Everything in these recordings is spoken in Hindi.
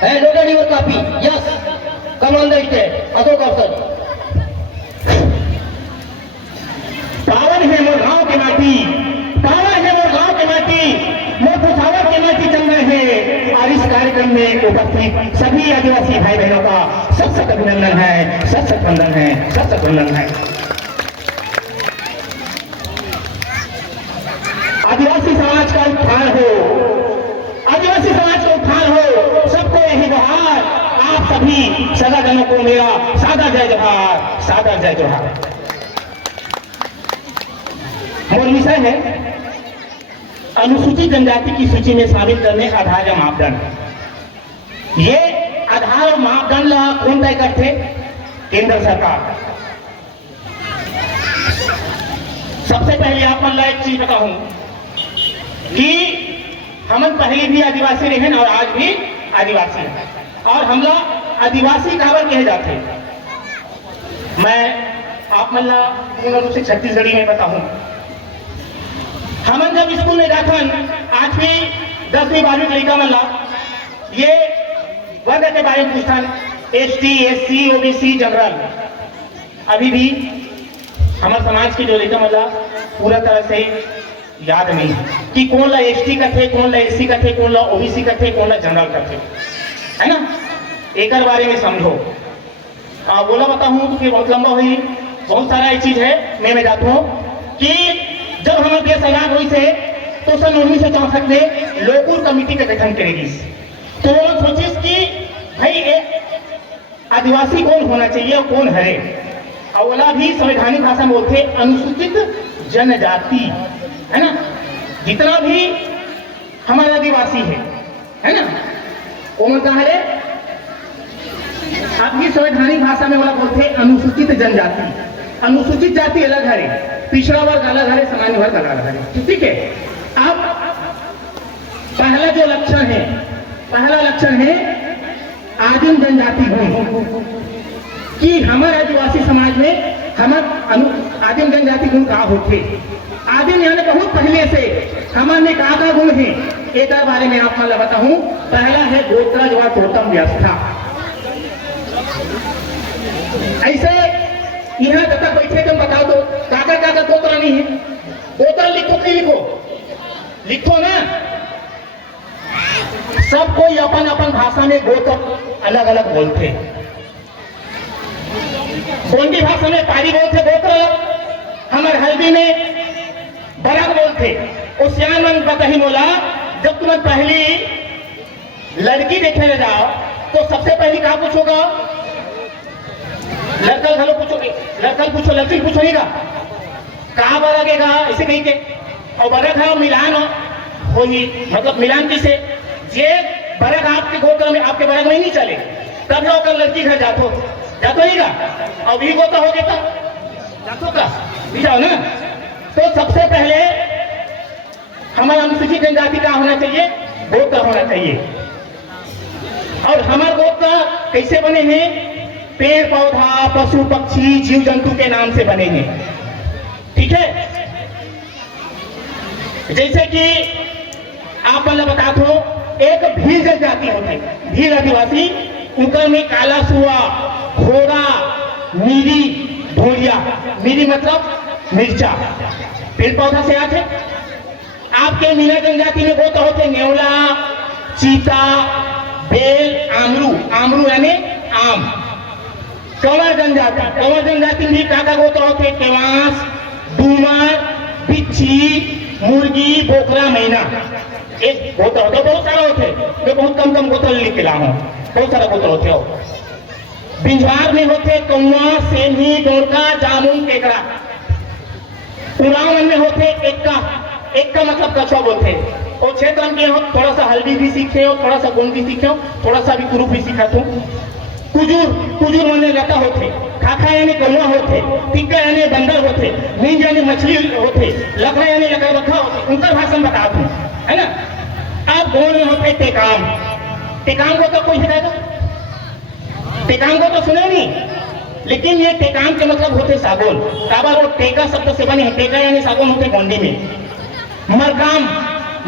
And loaded your copy. Yes. Come on the stage. Ashok Afsar. पावन है मोर गांव की माटी, पावन है मोर गांव की माटी, मोर भुसावल की माटी चल रहे हैं। और इस कार्यक्रम में उपस्थित सभी आदिवासी भाई बहनों का सत सत अभिनंदन है, सत सत वंदन है, सत सत वंदन है। आदिवासी समाज का उत्थान हो, आदिवासी समाज का उत्थान हो, सबको यही बहार। आप सभी सदा जनों को मेरा सादा जय जोहार, सादा जय जोहार। और विषय है अनुसूचित जनजाति की सूची में शामिल करने आधार या मापदंड। ये आधार और मापदंड कौन तय करते? केंद्र सरकार। सबसे पहले आप मन एक चीज बताऊं कि हम पहले भी आदिवासी रहे और आज भी आदिवासी हैं, और हम लोग आदिवासी काबर कहे जाते। मैं आप मन पूर्ण रूप से छत्तीसगढ़ी में बताऊं। हम जब स्कूल में जाथन 8वीं 10वीं 12वीं लड़का मन ये वर्ग के बारे में पूछथन, ST SC OBC जनरल। अभी भी हमारे समाज के जो लड़का मन पूरा तरह से याद नहीं कि कौन ला ST करते, कौन ला SC करते, कौन ला OBC करते, कौन ला जनरल करते, है ना। एक बारे में समझो। बोला बताऊं तो फिर बहुत लंबा हुई, बहुत सारा एक चीज है। मैं जाता हूँ कि जब हमारे देश आजाद हुई से तो सन 1964 में लोकूर कमेटी का गठन करेगी। तो वो लोग सोचिस कि भाई एक आदिवासी कौन होना चाहिए और कौन हरे। और वाला भी संवैधानिक भाषा में बोलते अनुसूचित जनजाति, है ना। जितना भी हमारे आदिवासी है ना, वो कहा है आपकी संवैधानिक भाषा में वाला बोलते अनुसूचित जनजाति। अनुसूचित जाति अलग हरे, पिछड़ा वर्ग अलग है, सामान्य वर्ग अलग है, ठीक है। अब पहला जो लक्षण है, पहला लक्षण है आदिम जनजाति गुण, कि हमारे आदिवासी समाज में हमारे आदिम जनजाति गुण का होते। आदिम यानी बहुत पहले से हमारे का गुण है, एक बारे में आप मैं बताऊं। पहला है गोत्रज व टोटम व्यवस्था। ऐसे यहाँ जब तक बैठे तुम बताओ तो काका काका गोत्र नहीं है, गोत्र लिखो कि लिखो ना। सब कोई अपन अपन भाषा में गोत्र अलग अलग बोलते। गोंडी भाषा में पारी बोलते गोत्र, हमारे हल्दी में बराग बोलते। उस यान मन बताही बोला, जब तुम पहली लड़की देखने जाओ तो सबसे पहली कहा पूछोगा? लड़कल घलो पूछोगे, लड़कल पूछो, लड़की पूछोगा कहाँ बरगेगा ऐसे कहीं के। और बरग है मिलान हो ही, मतलब मिलान किसे जे बरग आपके गोत्र में, आपके बरग में नहीं चले, तब लोग लड़की घर जातो ही का। और भी गोत्र हो गया जातो का भी जाओ ना। तो सबसे पहले हमारा अनुसूचित जनजाति का होना चाहिए, गोत्र होना चाहिए। और हमारे गोत्र कैसे बने हैं? पेड़ पौधा पशु पक्षी जीव जंतु के नाम से बने हैं, ठीक है। जैसे कि आप मतलब बता दो, एक भील जनजाति होते हैं, भील आदिवासी, उनका में काला सुआ, घोड़ा, मीरी, ढोलिया। मीरी मतलब मिर्चा, पेड़ पौधा से आते। आपके मीना जनजाति में गोत्र होते नेवला, चीता, बेल, आमरू। आमरू यानी आम। कंवर जनजाति, कंवर जनजाति में काका गोत्र होते केवास, डूमर, बिच्छी, मुर्गी, बोकरा, मैना। एक गोत्र होते, बहुत सारा होते। मैं बहुत कम गोत्र लिख के ला हूं, बहुत सारा गोत्र होते हो। बिंजवार में होते कौवा, सेनी, डोरका, जामुन, केकड़ा। उड़ावन में होते एक्का मतलब कछुआ बोलते। और क्षेत्र में हो थोड़ा सा हल्दी भी सीखे हो, थोड़ा सा गोंद भी सीखे हो, थोड़ा सा भी कुरूप भी सीखा तू। कुजूर माने लता होते, खाखा यानी कौवा होते, टिक्का यानी बंदर होते, नींद यानी मछली होते, लकड़ा यानी लकड़बग्घा होते। उनका भाषण बता दूं, है ना। अब गोंड में होते टेकाम। टेकाम को तो कोई है, टेकाम को तो सुने नहीं, लेकिन ये टेकाम के मतलब होते सागौन। काबर वो टेका शब्द से बने हैं, टेका यानी सागौन होते गोंडी में। मरकाम,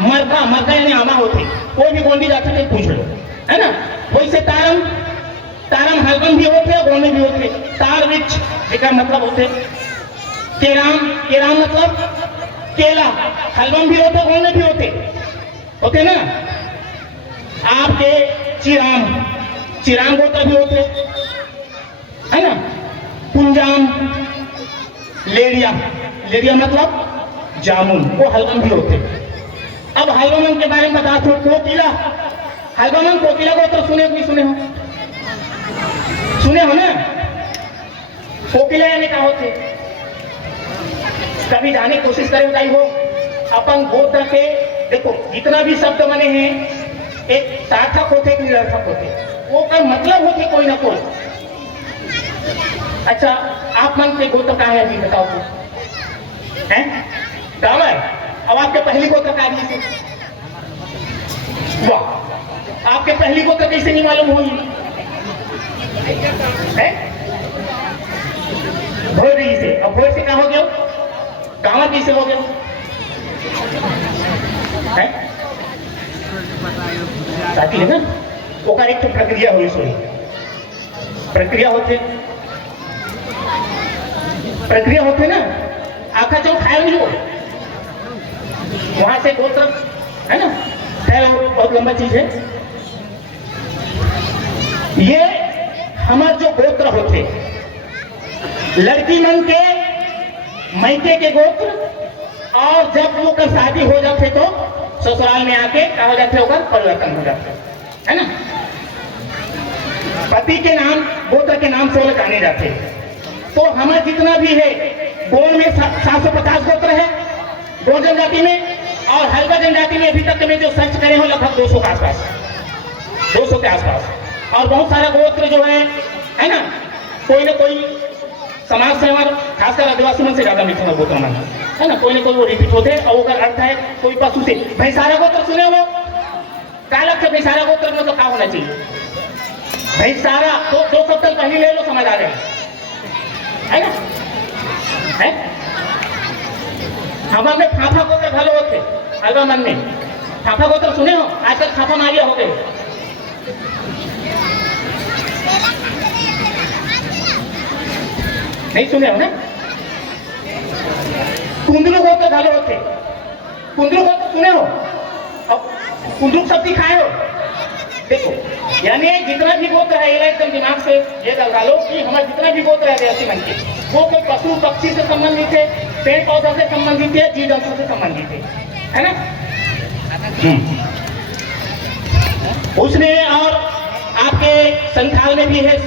मरका यानी आमा होते। कोई भी गोंडी जाते तो पूछ लो, है ना। वैसे हलवा भी होते, गौन में भी होते। तार वृक्ष एक मतलब होते। केराम, केराम मतलब केला, हलवा भी होते, गौन में भी होते ना। आपके चिराम, चिराम गोत्र भी होते है ना। कुंजाम, लेरिया, लेरिया मतलब जामुन, वो हलवन भी होते। अब हलवन के बारे में बता दो। कोकिला, हलवन कोकिला को तो सुने नहीं सुने हो? सुने हो ना। कोकिला यानी क्या होते? कभी जाने की कोशिश करें बताई हो अपन गोत्र के। देखो जितना भी शब्द बने हैं एक सार्थक होते कि निरर्थक होते, वो का मतलब होते कोई ना कोई। अच्छा आप मन के गोत्र का है अभी बताओ तो हैं? गाँव है। अब आपके पहली गोत्र का आदमी से वाह, आपके पहली गोत्र कैसे नहीं मालूम हुई है? भोरी से। अब भोर से क्या हो गया? गाँव कैसे हो गया है? साथी है ना, ओकर एक तो प्रक्रिया हुई। सुनी प्रक्रिया होते, प्रक्रिया होते ना। आखा जो खाए नहीं हो वहां से गोत्र है ना, खैर बहुत लंबा चीज है ये। हमारे जो गोत्र होते, लड़की मन के मैके के गोत्र, और जब वो कर शादी हो जाते तो ससुराल में आके क्या हो जाते होगा, परिवर्तन हो जाते है ना। पति के नाम गोत्र के नाम से वो लगाने जाते। तो हमारे जितना भी है गोंड में 750 गोत्र है गोंड जनजाति में, और हल्बा जनजाति में अभी तक में जो सर्च करे हो लगभग 200 के आसपास, 200 के आसपास। और बहुत सारा गोत्र जो है ना, कोई ना कोई समाज से हमारा खासकर आदिवासी मन से ज्यादा मिलते गोत्र मन है ना, कोई ना कोई वो रिपीट होते। और वो अर्थ है कोई पशु से। भैंसारा गोत्र सुने वो क्या लगता है? भैंसारा गोत्र में तो क्या होना चाहिए? भैंसारा तो 2 शब्द पहले ले लो, समझ आ रहे है ना है? हमारे में फाफा गोत्र भलो होते अलवा मन में। फाफा गोत्र सुने हो? आजकल फाफा मारिया हो गए। नहीं सुने हो ना? कुंदरू गोत्र भलो होते। कुंदरू गोत्र सुने हो? अब कुंदरू सब्जी खाए हो? देखो यानी जितना भी गोत्र है ये एकदम दिमाग से ये लगा लो कि हमारा जितना भी गोत्र है आदिवासी मन के, वो कोई पशु पक्षी से संबंधित है, पेड़ पौधा से संबंधित है, जीव जंतु से संबंधित है ना। उसने और आपके संथाल में भी है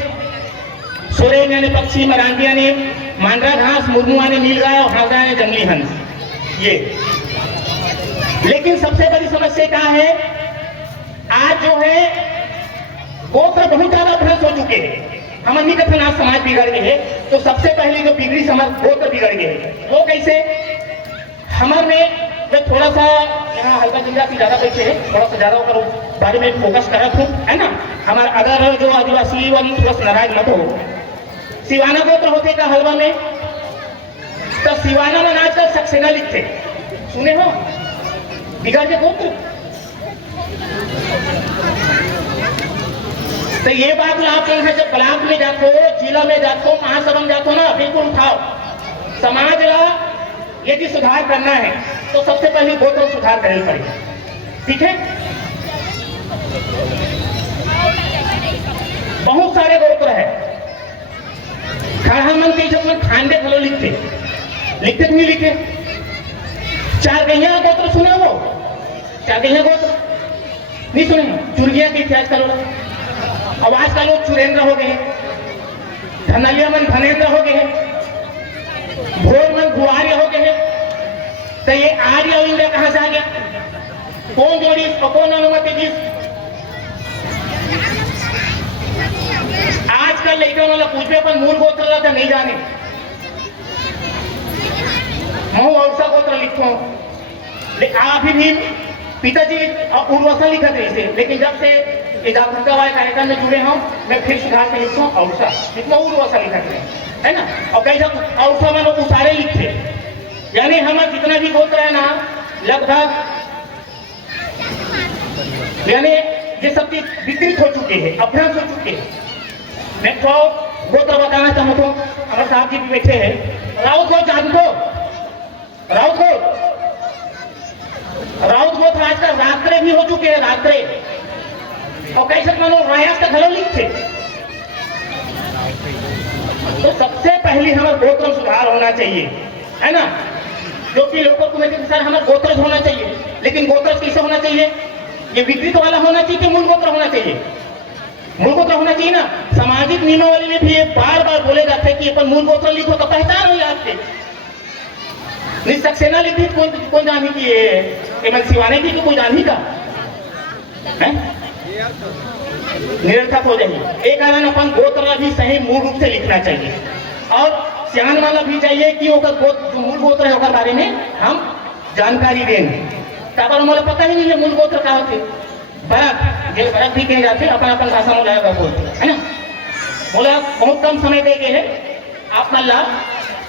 सोरेन यानी पक्षी, मरांडिया ने मांडरा घास, मुर्मुआ ने नीलगाय और हावड़ा ने जंगली हंस। ये लेकिन सबसे बड़ी समस्या क्या है? आज जो है गोत्र बहुत ज्यादा भ्रष्ट हो चुके हैं। हम अन्य कथन आज समाज बिगड़ गए है। तो सबसे पहले जो बिगड़ी समाज गोत्र बिगड़ गए है, वो कैसे? हमारे जब थोड़ा सा यहाँ हल्का जनजाति ज्यादा कैसे है, थोड़ा सा ज्यादा ऊपर बारे में फोकस कर रहा हूँ है ना। हमारे अगर जो आदिवासी वन थोड़ा नाराज मत हो, सिवाना गोत्र होते का हलवा में, तो सिवाना में आजकल सक्सेना लिखते सुने हो? बिगड़ के गोत्र। तो ये बात आप है जब ब्लॉक में जाते हो, जिला में जाते हो, महासभा में जाते हो ना, बिल्कुल उठाओ। समाज ला यदि सुधार करना है तो सबसे पहले गोत्र सुधार करना पड़ेगा। ठीक है? बहुत सारे गोत्र है। खड़ा मन के जब मन खांडे फलो लिखते लिखते नहीं लिखे। चार गैया गोत्र सुने हो? चार गैया गोत्र नहीं सुने? चुरगिया के इतिहास का लोग, अब आज का लोग चुरेंद्र हो गए, धनलिया मन धनेन्द्र हो गए, भोर मन गुआर्य हो गए। तो ये आर्य और इंद्र कहां से आ गया? कौन जोड़ी और कौन अनुमति दी? आजकल लड़कों वाला पूछे पर मूल गोत्र रहता नहीं जाने। मैं औसा गोत्र लिखता हूँ, लेकिन अभी भी पिताजी उर्वसा लिखा थे इसे, लेकिन जब से ये जागरूकता वाले कार्यक्रम में जुड़े हूँ मैं फिर सुधार के लिखता हूँ औसा, इतना उर्वसा लिखा थे है ना। और कई जब औसा में लोग उसारे लिखते, यानी हमारा जितना भी गोत्र है ना लगभग यानी ये सब चीज विकृत हो चुके हैं, अभ्यास हो चुके हैं। मैं तो गोत्र बताना चाहता हूँ। हमारे साहब जी भी बैठे हैं। राउत गोत्र जानते हो? राउत गोत्र आजकल रात्रे भी हो चुके हैं, रात्रे। और कैसे मानो रायास का घलो लिखे। तो सबसे पहले हमारा गोत्र सुधार होना चाहिए, है ना? जो कि लोगों को कहते सर हमारा गोत्र होना चाहिए, लेकिन गोत्र कैसे होना चाहिए? ये विकृत वाला होना चाहिए कि मूल गोत्र होना चाहिए? मूल गोत्र होना चाहिए ना। सामाजिक नियमावली में भी ये बार बार बोले जाते हैं कि अपन मूल गोत्र लिखो तो पहचान हो आपके। सक्सेना लिखी कोई जानी की एमएल शिवानी की कोई जानी का है निरर्थक हो जाएगी। एक कारण अपन गोत्र भी सही मूल रूप से लिखना चाहिए और सियान वाला भी चाहिए कि जो मूल गोत्र है बारे में हम जानकारी देंगे। तब हमारा पता ही नहीं है मूल गोत्र क्या होते। भरत भी कहे जाते अपन अपन भाषा में बोलते है ना। बोला बहुत कम समय देंगे है आप मल्ला।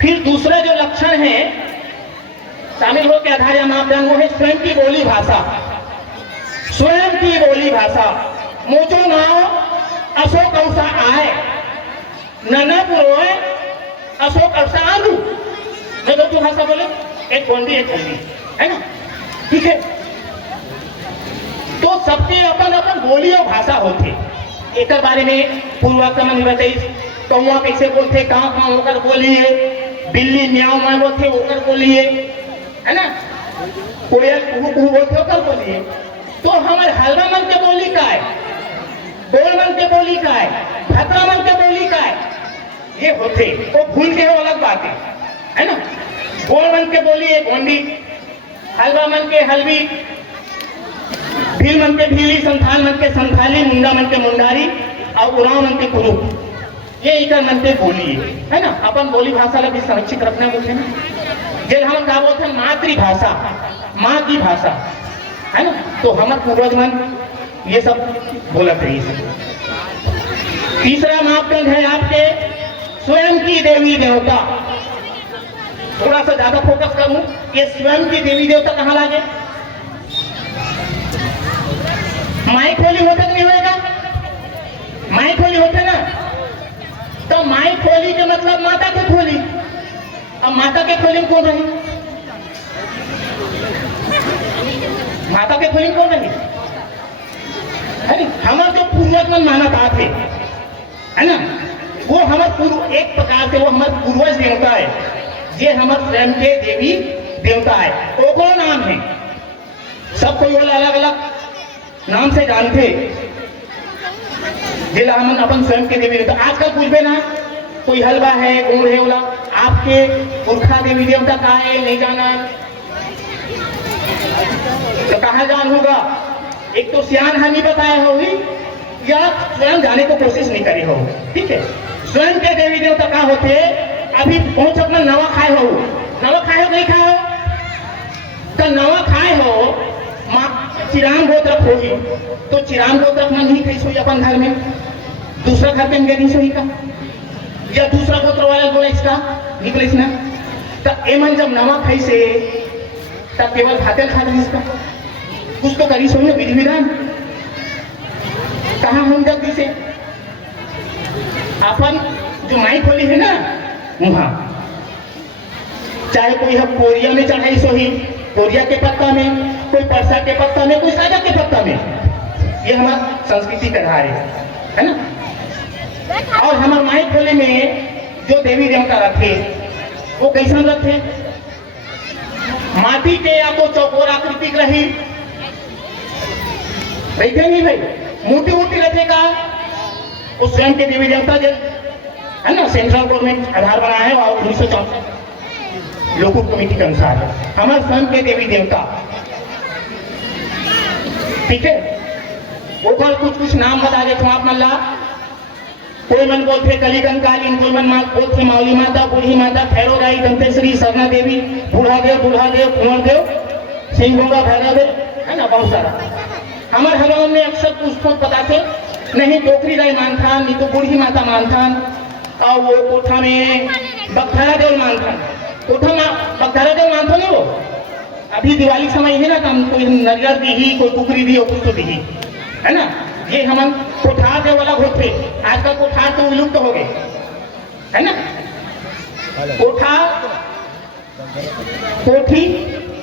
फिर दूसरा जो लक्षण है शामिल हो के आधार या मापदंड वो है स्वयं की बोली भाषा। स्वयं की बोली भाषा मोचो नाव अशोक अवसा आए नना पुरोय अशोक अवसा आलू। मैं दो भाषा बोले एक गोंडी एक हिंदी है ना, ठीक है। तो सबके अपन अपन बोली और भाषा होते। एक बारे में पूर्वाक्रमण बताइए कौआ कैसे बोलते, कहाँ कहाँ होकर बोलिए, बिल्ली म्याऊ मैं बोलते होकर बोलिए, है ना। कोयल कुहू कुहू बोलते होकर बोलिए। तो हमारे हलवा मन के बोली का है, बोल मन के बोली का है, भद्रा मन के बोली का है, ये होते। वो भूल के हो अलग बात है ना। बोल मन के बोली है गोंडी, हलवा मन के हलवी, भील मन के भीली, संथाल मन के संथाली, मुंडा मन के मुंडारी और उराव मन के कुरु। ये इकर मन के बोली है ना। अपन बोली भाषा भी संरक्षित रखना मुझे ना। जब हम क्या बोलते हैं मातृभाषा, माँ की भाषा है ना। तो हमारे पूर्वज मन ये सब बोला चाहिए। तीसरा मापदंड है आपके स्वयं की देवी देवता। थोड़ा सा ज्यादा फोकस करूं ये स्वयं की देवी देवता कहां लागे। माई खोली होता नहीं होएगा, माई खोली होते ना। तो माई खोली के मतलब माता के खोली। अब माता के खोली में कौन रही? माता के खोली में कौन रही है ना। हमारे जो पूर्वज में मानता थे है ना, वो हमारे पूर्व एक प्रकार से वो हमारे पूर्वज देवता है। ये हमारे स्वयं के देवी देवता है। वो कौन नाम है? सब कोई वाला अलग अलग नाम से जानते। जिला हम अपन स्वयं के देवी देवता आजकल पूछबे ना, कोई हलवा है गुड़ है बोला आपके पुरखा देवी देवता कहा है नहीं जाना तो कहा जान होगा। एक तो सियान हानि बताए होगी या स्वयं जाने को कोशिश नहीं करी हो, ठीक है। स्वयं के देवी देवता कहा होते अभी पहुंच अपना नवा खाए हो, नवा खाए हो नहीं खाए हो तो नवा खाए हो माँ चिराम गोत्र होगी तो चिराम गोत्र मन ही कैसे हुई अपन घर में, दूसरा घर में गई सोई का या दूसरा गोत्र वाला बोला इसका निकले ना। तो एमन जब नवा खाई से तब केवल भाते खा रही इसका कुछ तो करी सोई विधि विधान कहा हम जल्दी से अपन जो माई खोली है ना वहां चाहे कोई हम कोरिया में चढ़ाई सोही, कोरिया के पत्ता में, कोई परसा के पत्ता में, कोई साजा के पत्ता में। ये हमारा संस्कृति का आधार है ना। और हमारे माई खोले में जो देवी देवता रखे वो कैसा रखे? माटी के या तो चौकोर आकृति रही बैठे नहीं भाई, मोटी मोटी रखेगा वो स्वयं के देवी देवता है ना। सेंट्रल गवर्नमेंट आधार बनाया है और 1964 लोकू कमेटी के अनुसार है हमारे स्वयं के देवी देवता, ठीक है। वो कुछ नाम बता देते आप मल्ला। कोई मन बोलते कलिकन कालीन, कोई मन बोलते मावली माता, बूढ़ी माता, खैरो राई, दंतेश्वरी, सरना देवी, बूढ़ा देव, कुंवर देव, सिंह गंगा, भैरव देव, है ना। बहुत सारा हमारे हलवा में अक्सर पूछते बताते नहीं डोकरी राय मानथान, नहीं तो बूढ़ी माता मानथान और वो कोठा में बगथारा देव मानथान। कोठा में बगथारा देव मानथो नहीं वो अभी दिवाली समय है ना, कम कोई नरियर दी ही, कोई कुकरी दी और कुछ तो दी है ना। ये हम कोठार के वाला होते, आजकल कोठार तो विलुप्त हो गए है ना। कोठार, कोठी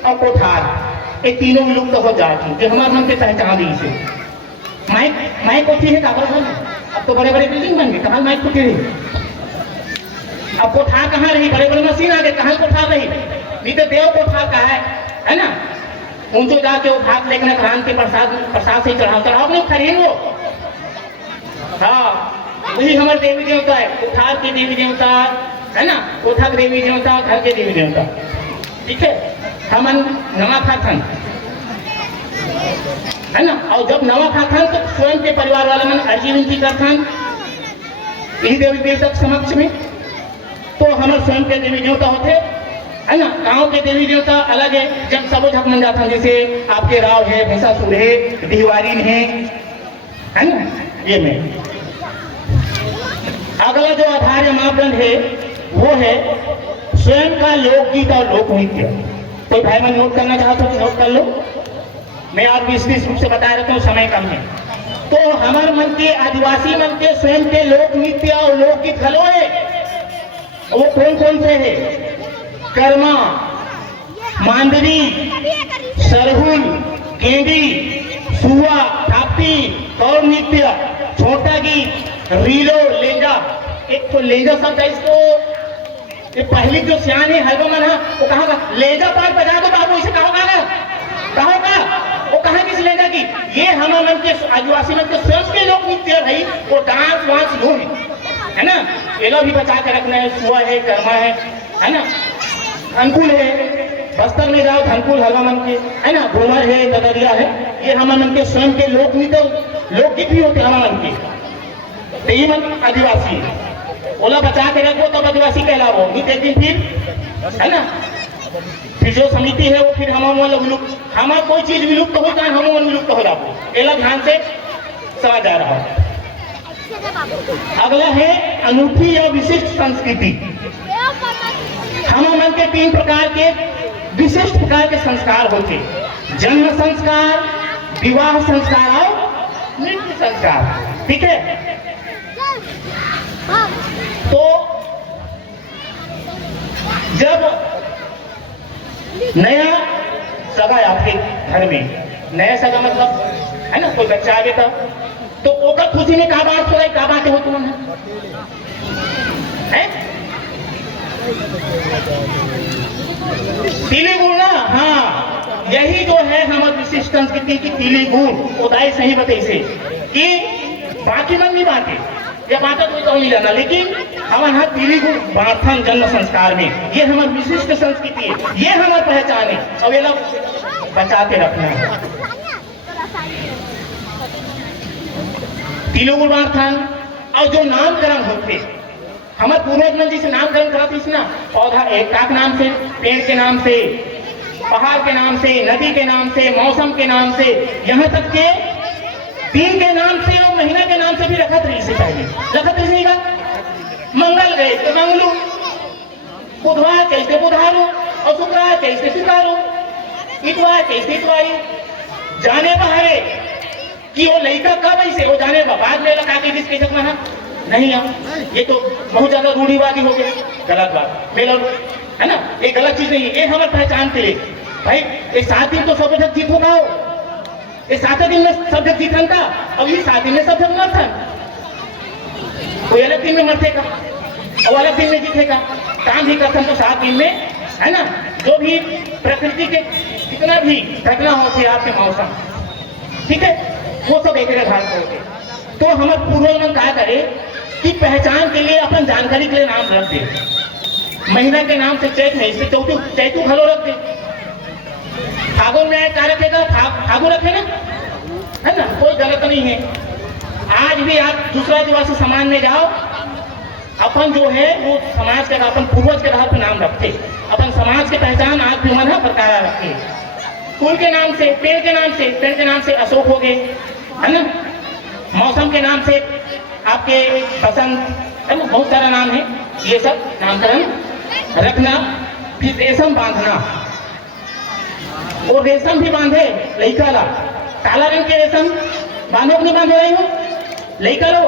और कोठार ये तीनों विलुप्त हो जाती, जो हमारे मन के पहचान दी से। माइक कोठी है काबर घर, अब तो बड़े बड़े बिल्डिंग बन गए, कहाँ माइक कोठी रही। अब कोठार कहाँ रही, बड़े बड़े मशीन आ गए, कहाँ कोठार रही। नहीं तो देव कोठार का है ना, ऊंचो जाके वो भाग लेकर भगवान के प्रसाद से चढ़ाओ नहीं खरीन वो। हाँ वही हमारे देवी देवता है, कोठार के देवी देवता है ना, कोठा के देवी देवता, घर के देवी देवता। ठीक है, हमन नवा खाथन है ना, और जब नवा खाथन तो स्वयं के परिवार वाला मन अर्जी विनती करथन यही देवी देवता के समक्ष में। तो हमारे स्वयं के देवी देवता होते है ना, गांव के देवी देवता अलग है, जब सबो झक मन जाता, जैसे आपके राव है, भैंसासुर है, डिहवारीन है ना। ये में अगला जो आधार या मापदंड है वो है स्वयं का लोकगीत और लोक नृत्य। कोई भाई मन नोट करना चाहते हो तो नोट कर लो, मैं और विस्तृत रूप से बता रहता हूँ, समय कम है। तो हमारे मन के आदिवासी मन के स्वयं के लोक नृत्य और लोकगीत खलो है, वो कौन कौन से है? कर्मा, मांदरी, सरहुल, गेंडी, सुआ, थापी, कौर नृत्य, छोटा गीत, रीलो, लेंजा। एक तो लेंजा शब्द है, इसको ये पहली जो सियान है हलवा मन है वो कहाँ का लेंजा पार बजा दो बाबू, इसे कहो का वो कहाँ किस लेंजा की। ये हमारे मन के आदिवासी मन के स्वयं के लोक नृत्य भाई, वो डांस वांस लो है ना, ये लोग भी बचा के रखना है। सुआ है, कर्मा है ना, धनकुल है, बस्तर में जाओ धनकुल हलवा मन के है ना, घूमर है, ददरिया है, ये हमारे मन के स्वयं के लोक नृत्य लोकगीत भी होते हमारे मन के। तो ये मन आदिवासी ओला बचा के रखो तब आदिवासी कहलाओ, नहीं एक दिन फिर है ना, फिर जो समिति है वो फिर हमारा विलुप्त, हमारा कोई चीज विलुप्त हो जाए हम विलुप्त हो जाओ, एला ध्यान से समझ जा रहा है। अगला है अनूठी या विशिष्ट संस्कृति। हमारे मन के 3 प्रकार के विशिष्ट प्रकार के संस्कार होते, जन्म संस्कार, विवाह संस्कार और मृत्यु संस्कार। ठीक है, तो जब नया सगा आपके घर में, नया सगा मतलब है ना, कोई बच्चा आ गया तो ओकर खुशी में का बात हो रही, का बातें हो तुम है तिली गुण ना। हाँ यही जो है हमारे विशिष्ट संस्कृति की तिली गुण, उदाय सही बताई से कि बाकी मन नहीं बांटे, ये बातें कोई तो नहीं जाना, लेकिन हमारे यहाँ तिली गुण बांधन जन्म संस्कार में, ये हमारी विशिष्ट संस्कृति है, ये हमारी पहचान है, और ये लोग बचा के रखना है। तिली गुण बांधन और जो नामकरण होते हमारे पूर्वज मन जिसे नामकरण कराते इस ना, पौधा एक का नाम से, पेड़ के नाम से, पहाड़ के नाम से, नदी के नाम से, मौसम के नाम से, यहाँ तक के दिन के नाम से और महीना के नाम से भी रखत रही से पहले रखत रही का। मंगल गए तो मंगलू, बुधवार कैसे बुधारू, और शुक्रवार कैसे शुक्रारू, इतवार कैसे इतवारी। जाने बाहरे कि वो लड़का कब ऐसे वो जाने बाद में लगा के किसके जगह नहीं आ, ये तो बहुत ज्यादा रूढ़ीवादी हो गए, गलत बात मेरा है ना, ये गलत चीज नहीं है, ये हमारे पहचान के लिए भाई। ये 7 दिन तो सब जग जीत होगा, ये 7 दिन में सब जग जीतन का, अब ये 7 दिन में सब जग मरथन, कोई अलग दिन में मरतेगा और अलग दिन में जीतेगा, काम भी करथन तो 7 दिन में है ना। जो भी प्रकृति के कितना भी घटना होती है आपके मौसम, ठीक है, वो सब एक आधार पर होते। तो हमारे पूर्वज मन क्या करे कि पहचान के लिए अपन जानकारी के लिए नाम रख दे, महीना के नाम से चैत नहीं से चैतू खलो रख दे, फागुन में क्या रखेगा, फागुन रखे ना, है ना, कोई गलत नहीं है। आज भी आप दूसरा आदिवासी समाज में जाओ, अपन जो है वो समाज के अपन पूर्वज के आधार पर नाम रखते, अपन समाज की पहचान आज भी मन बरकरार रखते। फूल के नाम से, पेड़ के नाम से, पेड़ के नाम से अशोक हो गए है ना, मौसम के नाम से आपके बसंत है ना, बहुत सारा नाम है, ये सब नामकरण रखना। फिर रेशम बांधना, और रेशम भी बांधे लड़का ला, काला रंग के रेशम बांधो कि नहीं बांधो रही हो, ले करो।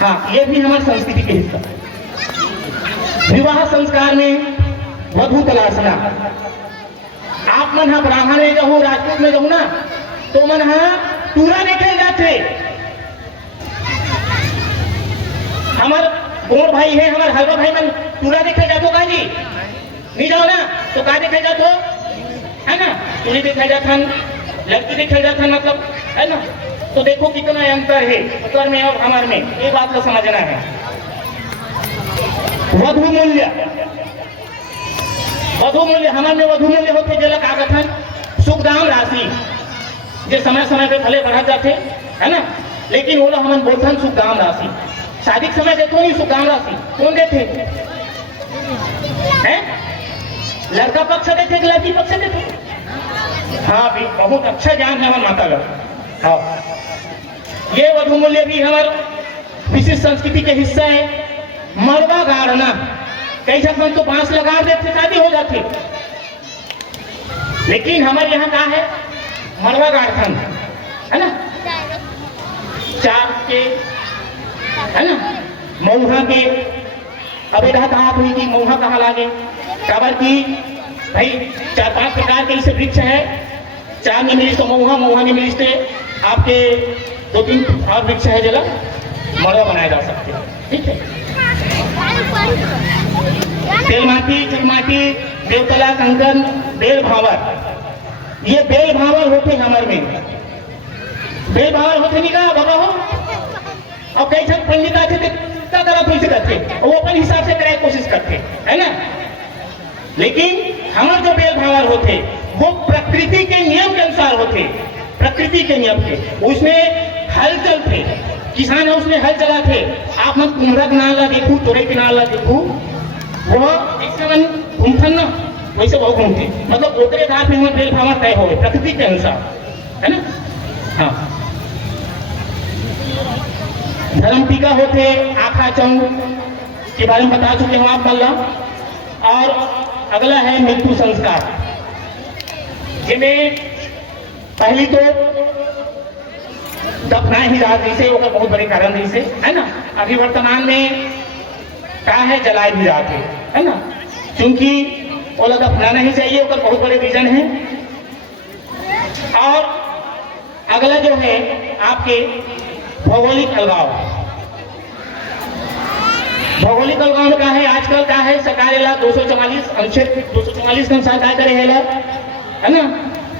हाँ, ये भी हमारी संस्कृति के हिस्सा। विवाह संस्कार में वधू तलाशना। आप मन हाँ ब्राह्मण में जाऊँ, राजपूत में जाऊँ ना, तो मन हाँ टूरा देखे जाते। हमार गोर भाई है, हमारे हलवा भाई मन टूरा देखे जातो का जी नहीं जाओ ना, तो का देखे जातो है ना, टूरी देखे जाता, लड़की देखे जाता, मतलब है ना। तो देखो कितना अंतर है उत्तर में और हमारे में, ये बात को समझना है। वधु मूल्य, वधु मूल्य हमारे में वधु मूल्य होते जला का कथन सुखदाम राशि, जो समय समय पे भले बढ़ा जाते है ना, लेकिन वो लोग हमें बोलते सुखदाम राशि। शादी के समय देखो नहीं सुखदाम राशि कौन देते हैं? लड़का पक्ष देते कि लड़की पक्ष देते? हाँ भी बहुत अच्छा ज्ञान है हमारे माता लोग। हाँ, ये वधु मूल्य भी हमारे विशिष्ट संस्कृति के हिस्सा है। मरवा गाड़ना, कई जगह तो बांस लगा देते शादी हो जाती, लेकिन हमारे यहाँ क्या है मरवा गाड़थन है ना, चार के है ना, मऊहा के। अब एक कहा हुई कि मऊहा कहाँ लागे, काबर की भाई 4-5 प्रकार के इसे वृक्ष है, चार में मिली तो मऊहा, मऊहा में मिली से आपके 2-3 और वृक्ष है जला मरवा बनाया जा सकते हैं। ठीक है, तेलमाटी, चिकमाटी, देवतला, कंकन, बेल भावर। ये बेल भावर होते हमारे में, बेल भावर होते नहीं कहा बाबा हो। और कई जन पंडित आते क्या करा फिर से करते, वो अपन हिसाब से कराए कोशिश करते है ना, लेकिन हमारे जो बेल भावर होते वो प्रकृति के नियम के अनुसार होते, प्रकृति के नियम के। उसमें हल चलते, किसान है उसमें हल चलाते। आप मन कुम्हरा के नाला देखू, तोरई के नाला देखू, वो ऐसे मन घूमथन ना वैसे वो घूमते, मतलब ओकरे घाट में हमारे बेल भावर तय हो प्रकृति के अनुसार है ना। हाँ, धर्म टीका होते, आखा चौंग के बारे में बता चुके हो आप मल्ला। और अगला है मृत्यु संस्कार, जिनमें पहली तो दफना ही रात जैसे वो बहुत बड़े कारण जैसे है ना। अभी वर्तमान में क्या है जलाए भी जाते है ना, क्योंकि वो लोग दफनाना ही चाहिए, वो बहुत बड़े रीजन है। और अगला जो है आपके भौगोलिक अलगाव। भौगोलिक अलगाव में क्या है आजकल क्या है सरकार 244 अनुच्छेद 244 के अनुसार क्या करे है ना,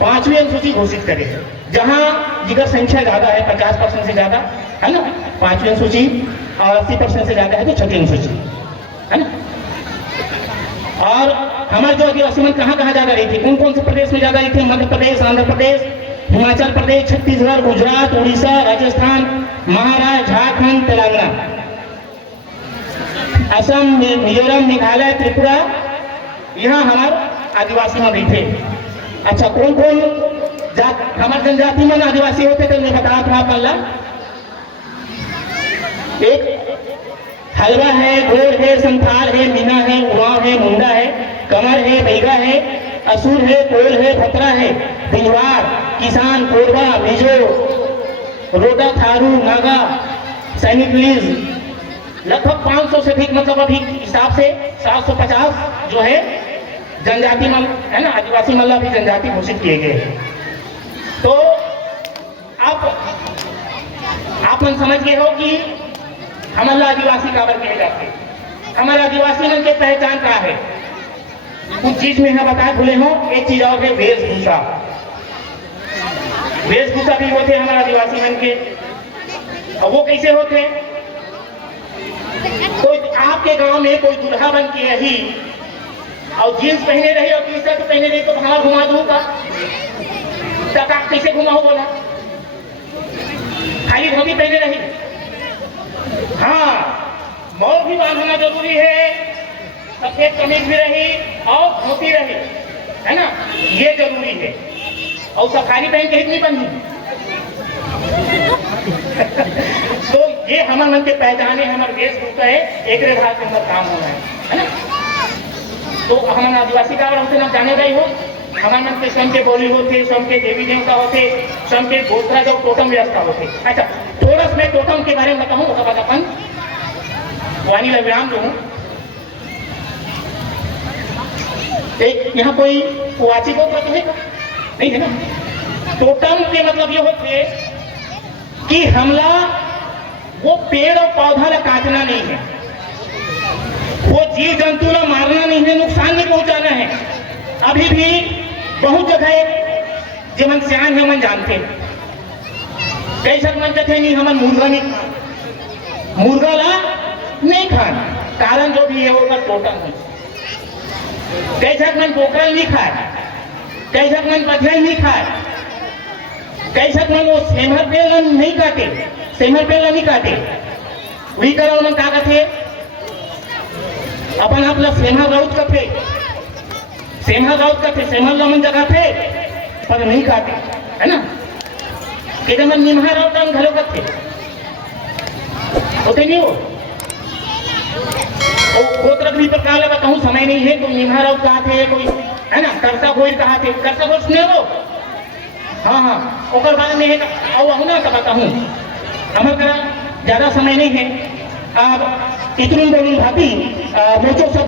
5वीं अनुसूची घोषित करे, जहां जिगर संख्या ज्यादा है 50% से ज्यादा है ना 5वीं अनुसूची, और 80% से ज्यादा है तो 6वीं अनुसूची है ना। और हमारे जो आदिवासी मन कहाँ ज्यादा रही थी, कौन कौन से प्रदेश में ज्यादा रही थी? मध्य प्रदेश, आंध्र प्रदेश, हिमाचल प्रदेश, छत्तीसगढ़, गुजरात, उड़ीसा, राजस्थान, महाराष्ट्र, झारखंड, तेलंगाना, असम, मिजोरम, मेघालय, त्रिपुरा, यहाँ हमारे आदिवासी में थे। अच्छा, कौन कौन हमारे जनजाति में आदिवासी होते थे मैं बता था पल्ला। एक हलवा है, गोर है, संथाल है, मीना है, उरांव है, मुंडा है, कमर है, बैगा है, असुर है, कोयल है, भतरा है, बिलवार, किसान, कोरबा, मिजो, रोडा, थारू, नागा, सैनिकलीज, लगभग 500 से अधिक, मतलब अभी हिसाब से 750 जो है जनजाति मल है ना, आदिवासी मल्ला भी जनजाति घोषित किए गए। तो अब आप मन समझ गए हो कि हमारा आदिवासी काबर कहे जाते, हमारे आदिवासी मन के पहचान क्या है। कुछ चीज में है बताए भूले हो, एक चीज और है वेशभूषा। वेशभूषा भी होते हमारे आदिवासी मन के, और वो कैसे होते? कोई आपके गांव में कोई दूल्हा बन के रही और जींस पहने रही और टी शर्ट पहने रही, तो बाहर घुमा दूंगा, कैसे घुमाओ बोला? खाली धोती पहने रही? हाँ, मौल भी बांधना जरूरी है, सफेद कमीज भी रही और धोती रही है ना, ये जरूरी है। और सफारी पहन के इतनी बंदी तो ये हमारे मन के पहचाने, हमारे वेशभूषा है, एक रेखा के अंदर काम होना है ना। तो हमारे आदिवासी का होते ना जाने गए हो हमारे मन के स्वयं के बोली होते, स्वयं के देवी देवता होते, स्वयं के गोत्रा जो टोटम व्यवस्था होते। अच्छा, थोड़ा सा मैं टोटम के बारे में बताऊं, उसके बाद अपन वाणी में विराम दूं। एक यहाँ कोई वाची को तो है नहीं है ना। टोटम के मतलब ये होते कि हमला वो पेड़ और पौधा ला काटना नहीं है, वो जीव जंतु ला मारना नहीं है, नुकसान नहीं पहुंचाना है। अभी भी बहुत जगह जो मन सियान है मन जानते हैं, कई सब मन कहते नहीं हमन मुर्गा नहीं खा, मुर्गा ला नहीं खाना, कारण जो भी है वो टोटम है। कई सब मन पोखरल नहीं खाए, कई सब मन पथरल नहीं खाए, कई सब मन वो सेमर पेड़ नहीं काटे, सेमर पेड़ नहीं काटे, वही करो मन का कहते अपन अपना सेमर राउत कथे, सेमर राउत कथे, सेमर लमन जगह थे पर नहीं काटे, है ना। कि मन निम्हा राउत हम घरों कथे होते नहीं हो। गोत्र भी प्रकार लगा कहूँ समय नहीं है तो निम्हा राउत कहा थे कोई, है ना। करसा गोइल कहा थे, करसा गोइल सुने हो। हाँ हाँ, ओकर बाद में है और ना कब कहूँ हमारे ज्यादा समय नहीं है। अब इतनी बोली भाभी मोचो सब